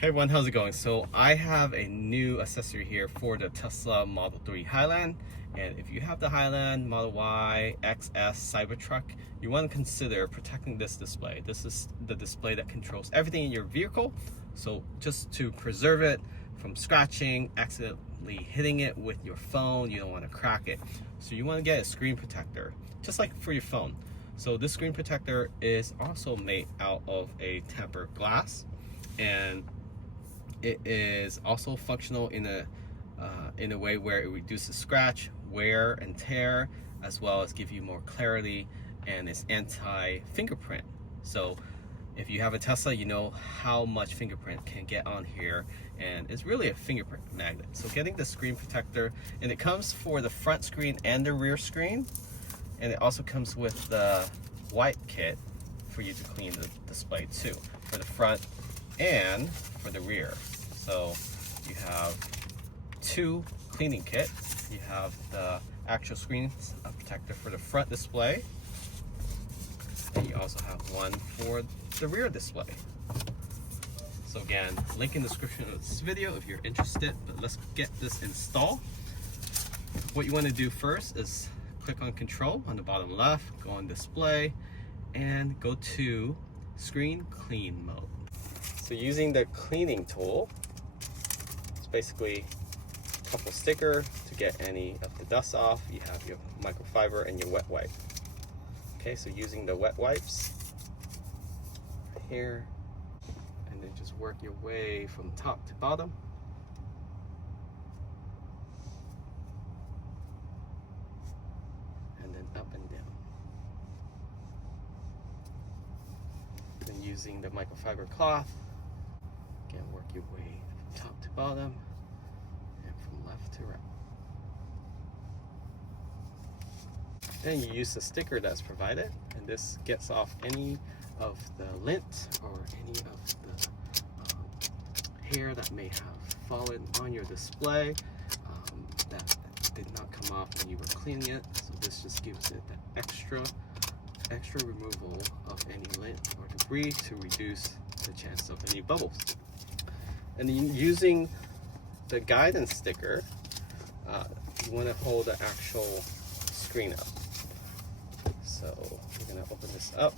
Hey everyone, how's it going? So I have a new accessory here for the Tesla Model 3 Highland, and if you have the Highland, Model Y, XS, Cybertruck, you want to consider protecting this display. This is the display that controls everything in your vehicle, so just to preserve it from scratching, accidentally hitting it with your phone, you don't want to crack it. So you want to get a screen protector, just like for your phone. So this screen protector is also made out of a tempered glass, and it is also functional in a way where it reduces scratch, wear, and tear, as well as give you more clarity, and it's anti-fingerprint. So if you have a Tesla, you know how much fingerprint can get on here, and it's really a fingerprint magnet. So getting the screen protector, and it comes for the front screen and the rear screen, and it also comes with the wipe kit for you to clean the display too, for the front and for the rear. So you have two cleaning kits. You have the actual screen protector for the front display, and you also have one for the rear display. So again, link in the description of this video if you're interested, but let's get this installed. What you want to do first is click on control on the bottom left, go on display, and go to screen clean mode. So using the cleaning tool, it's basically a couple stickers to get any of the dust off. You have your microfiber and your wet wipe. Okay, so using the wet wipes right here, and then just work your way from top to bottom. And then up and down. Then using the microfiber cloth, again, work your way from top to bottom and from left to right. Then you use the sticker that's provided, and this gets off any of the lint or any of the hair that may have fallen on your display that did not come off when you were cleaning it. So this just gives it that extra removal of any lint or debris to reduce the chance of any bubbles. And then using the guidance sticker, you want to hold the actual screen up. So we're going to open this up.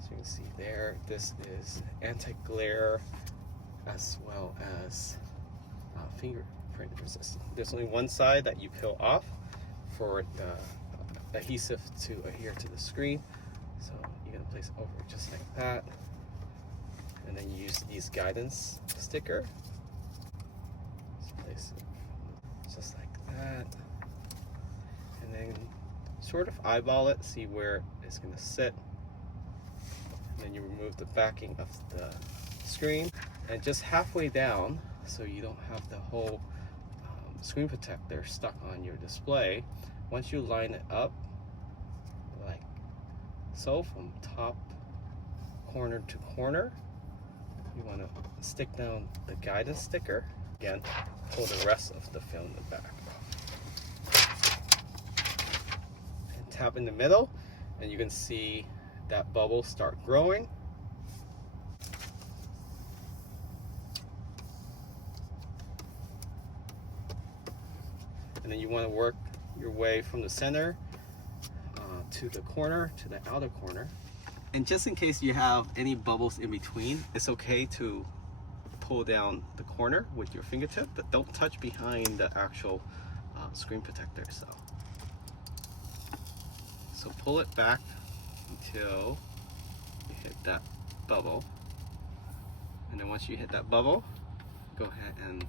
So you can see there, this is anti-glare as well as fingerprint resistant. There's only one side that you peel off for the adhesive to adhere to the screen. So you're going to place it over just like that, and then you use these guidance sticker. Just place it just like that, and then sort of eyeball it, see where it's going to sit, and then you remove the backing of the screen, and just halfway down, so you don't have the whole screen protector stuck on your display. Once you line it up like so from top corner to corner, you want to stick down the guidance sticker. Again, pull the rest of the film in the back and tap in the middle, and you can see that bubble start growing. And then you want to work your way from the center to the corner, to the outer corner. And just in case you have any bubbles in between, it's okay to pull down the corner with your fingertip, but don't touch behind the actual screen protector itself. So pull it back until you hit that bubble. And then once you hit that bubble, go ahead and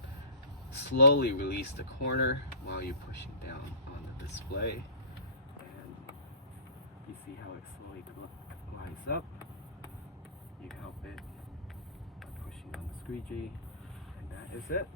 slowly release the corner while you're pushing down on the display, and you see how it slowly lines up. You help it by pushing on the squeegee, and that is it.